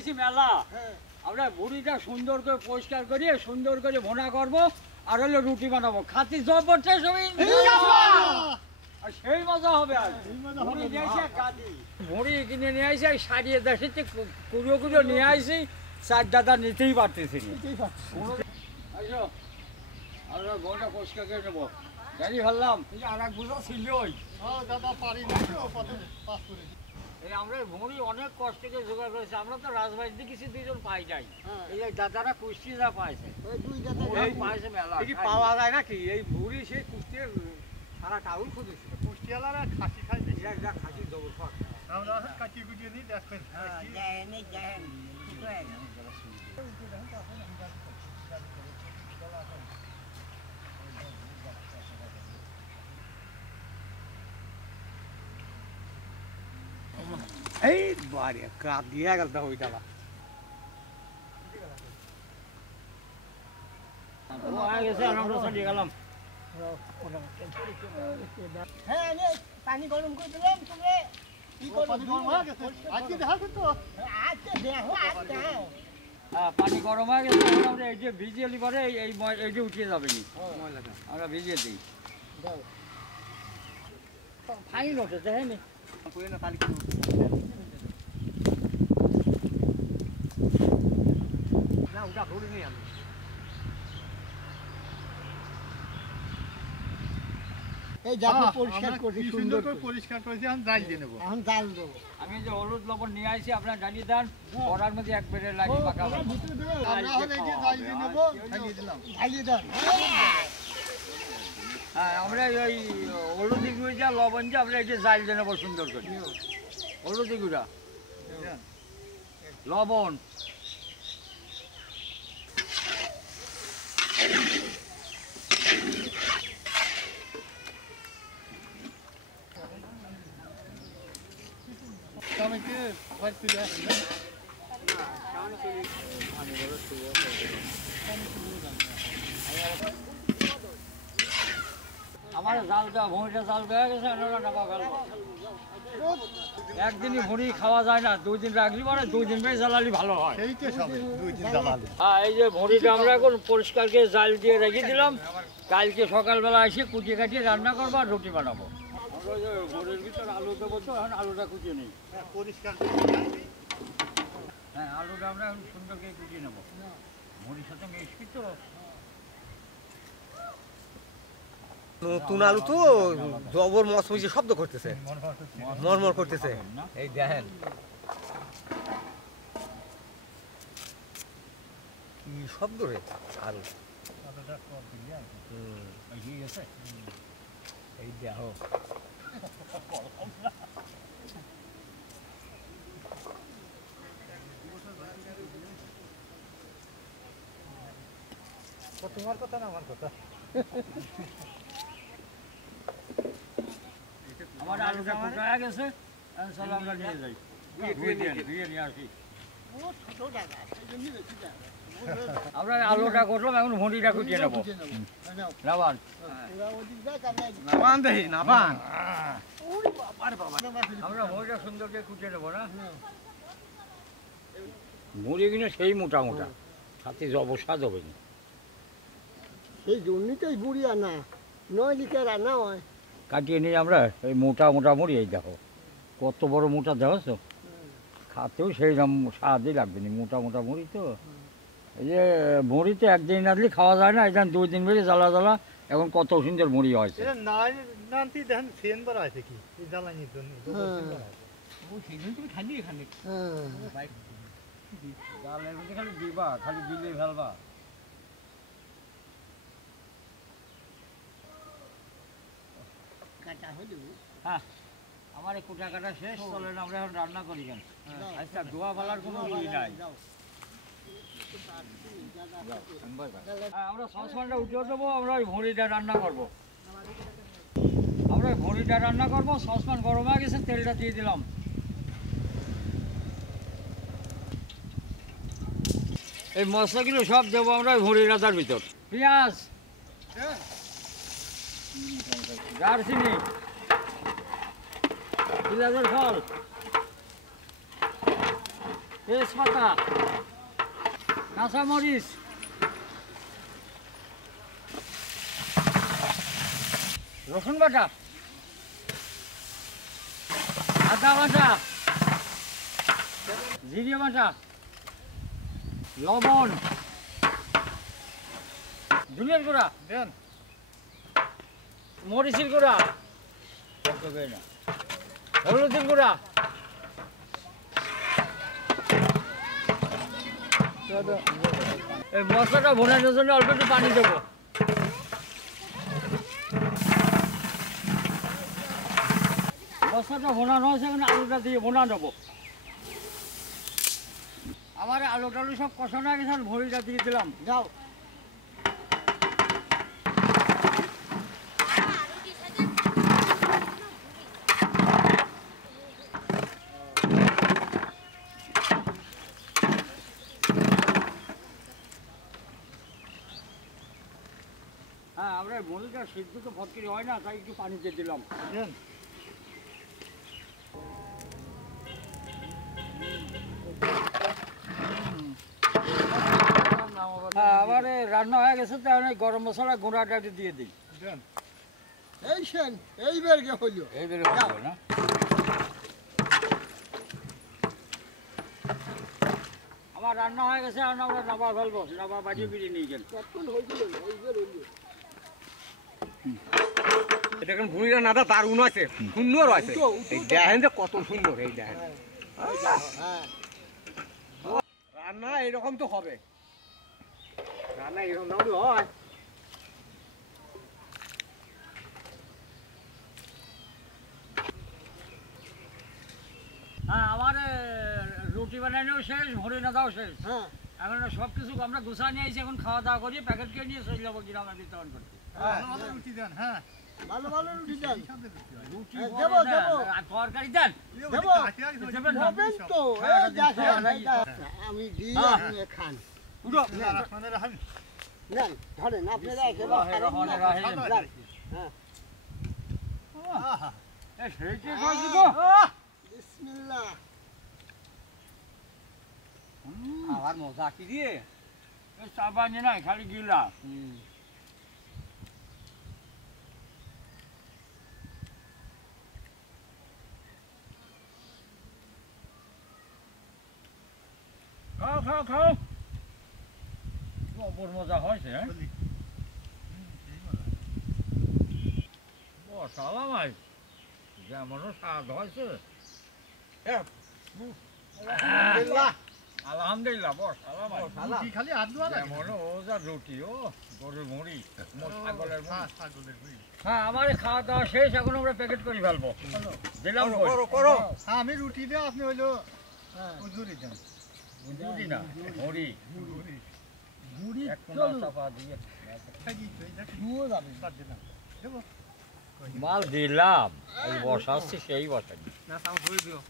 আইছি মেলা। আমরা ভুড়িটা সুন্দর করে পরিষ্কার করিয়ে সুন্দর করে ভোনা করবো আর হলো রুটি বানাবো। খাতি জব করছে সবাই আর সেই মজা হবে। আর ভুড়ি নিয়ে আসি ভুড়ি কিনে নিয়ে আসি সারিয়ে দেশে কুড়িও কুড়িও নিয়ে আসি। চার দাদা নিতেই পারতেছি না। আমরা ভোনটা পরিষ্কার করে নেবো। জানি ভাবলাম আর এক বুঝা ছিল এই আমরা ভুঁড়ি অনেক কষ্ট করে জোগাড় করেছি। আমরা তো রাজবাড়িতে কিছু দুজন পাই যাই। এই যে দাদারা কুষ্টিরা পাইছে পাইছে মেলা পাওয়া যায় নাকি এই ভুঁড়ি সেই কুষ্টির সারা টাউন খুঁজেছে। কুষ্টিয়ালারা খাসি খাই খাসি জবর খাওয়া আমরা কাটি গুটিয়ে নিই দেখবেন এই বাড়ি কাপ দিয়ে গেল তো ওইটা গেলাম। পানি গরম করে দিলাম পানি গরম হয়ে গেছে। আমরা এই যে ভিজিয়ে নি পরে এই যে উঠিয়ে যাবে নি আমরা ভিজিয়ে দিই ফাইন ওঠে দেখেন না ওটা ধরিনি আমি। এই জায়গা পরিষ্কার করি সুন্দর করে পরিষ্কার করেছি। এখন জাল দিয়ে নেব। এখন জাল দেব। আমি যে হলুদ লবণ নিয়ে আসি আপনার ডালি দেন কড়ার মধ্যে এক বেড়ে লাগিয়ে পাকাবো। আমরা হলে এই যে জাল দিয়ে নেব ঢালিয়ে দিলাম ঢালিয়ে দেন। হ্যাঁ আমরা ওই হলুদি গুঁড়ি যা লবণ যা আমরা এই যে জাল দিয়ে নেবো সুন্দর করে। হলুদি গুঁড়া লবণ আমার জালটা ভুঁড়িটা জাল হয়ে গেছে। একদিনই ভুঁড়ি খাওয়া যায় না, 2 দিন রাখলি পরে 2 দিন পরে জ্বালালি ভালো হয়। হ্যাঁ এই যে ভুঁড়িটা আমরা এখন পরিষ্কার করে জাল দিয়ে রেখে দিলাম। কালকে সকালবেলা এসে কুচিয়ে কাটিয়ে রান্না করবো আর রুটি বানাবো। ভুঁড়ির ভিতরে আলু দেবো তো এখন আলুটা কুচিয়ে নিই পরিষ্কার। হ্যাঁ আলুটা আমরা এখন সুন্দর করে কুচিয়ে নেবো। ভুঁড়ির সাথে মিশবি তো নতুন আলু তো জবর মচমচে শব্দ করতেছে মরমর করতেছে। এই দেখেন কি শব্দ রে আলু এই দেখো তোমার কথা না আমার কথা। আমার আলুটা কোটা গেছে চলো আমরা নিয়ে যাই ধুয়ে নিয়ে আসি। আমরা আলুটা করলাম এখন ভুঁড়িটা কুটিয়ে নেবো। নাবান নাবান দেখি নাবান আমরা ভুঁড়িটা সুন্দর করে কুটিয়ে নেবো না। মুড়ি কিনে সেই মোটা মোটা সাথে অবসাদ হবে না সেই জন্যই তো বুড়ি আনা নয় লিটার রান্না হয়। কাটিয়ে নিয়ে আমরা এই মোটা মোটা মুড়ি এই দেখো কত বড় মোটা দেখো তো খাতেও সেই রকম স্বাদই লাগবে না। মোটা মোটা মুড়ি তো এই যে মুড়িতে একদিন রাখলে খাওয়া যায় না। এখন 2 দিন বেড়ে জ্বালা জ্বালা এখন কত সুন্দর মুড়ি হয়েছে। খালি দিবা খালি দিলে ফেলবা। হ্যাঁ আমার এই কুটা কাটা শেষ চলেন আমরা এখন রান্না করি কেন। আচ্ছা ধোয়া ফেলার কোনো ই নাই। আমরা সসপ্যানটা উঠিয়ে দেবো। আমরা ওই ভুঁড়িটা রান্না করবো। আমরা ওই ভুঁড়িটা রান্না করবো। সসপ্যান গরম হয়ে গেছে তেলটা দিয়ে দিলাম। এই মশলাগুলো সব দেবো আমরা ওই ভুঁড়ি রাজার ভিতর। পেঁয়াজ দারচিনি পেঁয়াজের ফল তেজপাতা, কাঁচামরিচ, রসুন বাটা, আদা বাটা, জিরে বাটা, লবণ, ধনিয়ার গুঁড়া দেন, মরিচের গুঁড়া, হলুদের গুঁড়া, এই মশলাটা ভোনানোর জন্য অল্প একটু পানি দেবো। মশলাটা ভোনানো হয়েছে, এখন আলুটা দিয়ে ভোনা নেবো। আমার আলু টালু সব কষানো হয়ে গেছে, ভরিটা দিয়ে দিলাম। যাও হ্যাঁ, আমরা ভরিটা সিদ্ধ তো ফটকিরি হয় না, তাই একটু পানি দিয়ে দিলাম। হ্যাঁ, আবার রান্না হয়ে গেছে, তাহলে গরম মশলা গুঁড়াটা একটু দিয়ে দিই। এই সেন এইবার গে হইল এইবারে না আমার রান্না হয়ে গেছে, আর আমরা নাবা ফেলবো, নাবা বাজিয়ে ফিরিয়ে নিয়ে গেল। কতক্ষণ হয়েছিল এইবার হইল এটা এখন ভুঁড়িটা না তার উনো আছে, সুন্দর আছে। এই দেখেন যে কত সুন্দর, এই দেখেন হ্যাঁ রান্না এরকম তো হবে, রান্না এরকম না হলে হয়। হ্যাঁ, আমার রুটি বানানোও শেষ, ভরে না দাও শেষ। হ্যাঁ এখন সব কিছু আমরা গুছা নিয়ে এসে এখন খাওয়া দাওয়া করি, প্যাকেট খেয়ে নিয়ে চলে যাবো গ্রামে বিতরণ করতে। রুটি দেন, হ্যাঁ ভালো ভালো রুটি দেন রুটি হ্যাঁ, বড় দেবো, দেন, দেবো। আর তরকারি দেন। দেবো দেবেন না? হবেন তো হ্যাঁ, এই দেখেন হ্যাঁ, এই দেখেন। আমি দিই হ্যাঁ। আপনি খান উঠো। নেন ধরেন আপনারা একেবারে রহে, রহনে, রহে। যান। হ্যাঁ এ, সেইটি খাওয়াছি গো। বিসমিল্লাহ আবার মজা কি দিয়ে এ, চা পানি নাই, খালি গিলা। খাও খাও খাও, অপর মজা হয়েছে। হ্যাঁ, সালাম আই, যেমনও স্বাদ হয়েছে। আলহামদুলিল্লাহ, বস সালাম আই। রুটি খালি হাত ধোয়া লাগে। যেমনও ও যা রুটি, ও গরুর মুড়ি, ছাগলের মুড়ি। ছাগলের মুড়ি। হ্যাঁ, আমার খাওয়া দাওয়া শেষ, এখন আমরা প্যাকেট করে ফেলবো। দিলাম কই? করো করো হ্যাঁ, আমি রুটি দিয়ে আপনি হইলো উজুরি দেন। মুড়ি না, মুড়ি। মুড়ি এক কোনা চাপা দিয়ে। দুও যাবে বাদ দিলাম। দেবো? মাল দিলাম, এই বসাচ্ছি সেই বসাই। না তাও হয়ে দিও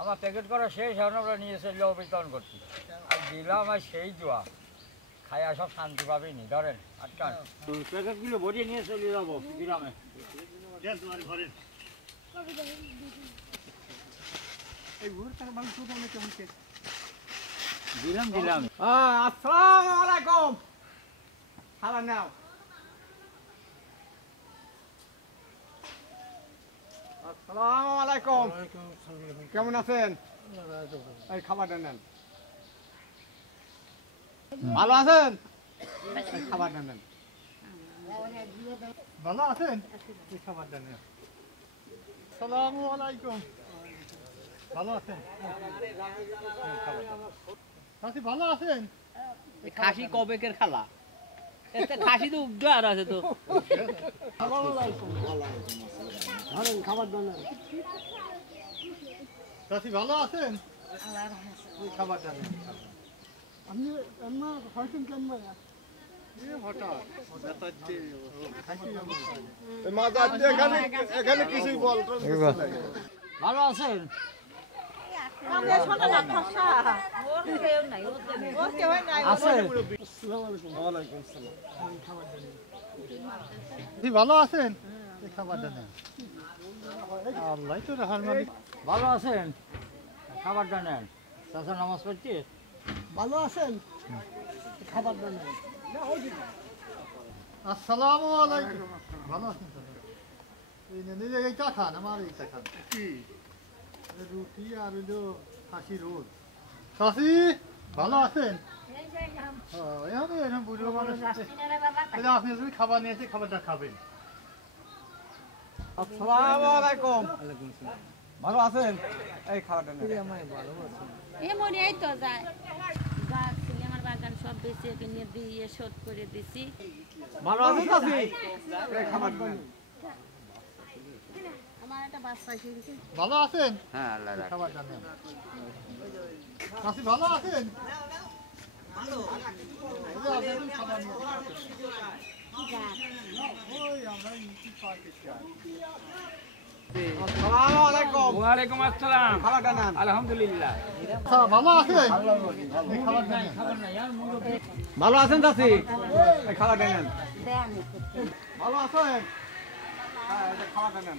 আমার প্যাকেট করা শেষ, এখন আমরা নিয়ে চলে যাবো বিতরণ করছি। আর দিলাম আর সেই জোয়া, খাইয়া সব শান্তি পাবিনি। ধরেন আটকান, প্যাকেটগুলো ভরিয়ে নিয়ে চলে যাবো গ্রামে। দেন তোমার ঘরে। এই ভুঁড়ি টাকা মাংস তো অনেক কেমন কে দিলাম দিলাম। আসসালামু আলাইকুম খালা নাও আসসালামু আলাইকুম কেমন আছেন এই খাবারটা নেন ভালো আছেন এই খাবারটা নেন ভালো আছেন? এই খাবারটা নেন। আসসালামু আলাইকুম। ভালো আছেন? চাচি ভালো আছেন? খাসি কবেকের খালা একটা খাসি তো উদ্ধার আছে তো আসসালামু আলাইকুম ধরেন খাবার দেন চাচি ভালো আছেন? এই খাবারটা নেন। আপনি এমন হয়ছেন কেমন ভালো আছেন? আছেন? চাচি ভালো আছেন? এই খাবারটা নেন। আল্লাহ তো রাহার মালিক। ভালো আছেন? খাবারটা নেন। চাচা নামাজ পড়ছে? ভালো আছেন খাবারটা নেন আসসালামু আলাইকুম। ভালো আছেন চাচা? এই নেন, এইটা খান, আমার এইটা খান। কি? রুটি আর হইলো খাসি রোল। চাচি ভালো আছেন? এরকম বুড়ো মানুষ আপনি যদি খাবার নিয়েছে খাবারটা খাবেন। আসসালামু আলাইকুম। ভালো আছেন? এই খাবারটা নেন। এই মনে এই তো যায় গাছ ছিল আমার বাগান সব বেঁচে কিনে দিয়ে শোধ করে দিছি। ভালো আছেন চাচি? এই খাবারটা নেন। আমার একটা বাচ্চা এসে গেছে। ভালো আছেন? হ্যাঁ আল্লাহ রাখে। খাবারটা নেন। চাচি ভালো আছেন? এই যে আপনি যদি খাবার নিয়েছেন। ওই আমরা ইউটি পার্কে যাই। আসসালামু আলাইকুম। ওয়ালাইকুম আসসালাম। খাবারটা নেন। আলহামদুলিল্লাহ। আচ্ছা, ভালো আছেন? এই খাবারটা নেন। ভালো আছেন চাচি? এই খাবারটা নেন। দেন ভালো আছেন? হ্যাঁ এই খাবারটা নেন।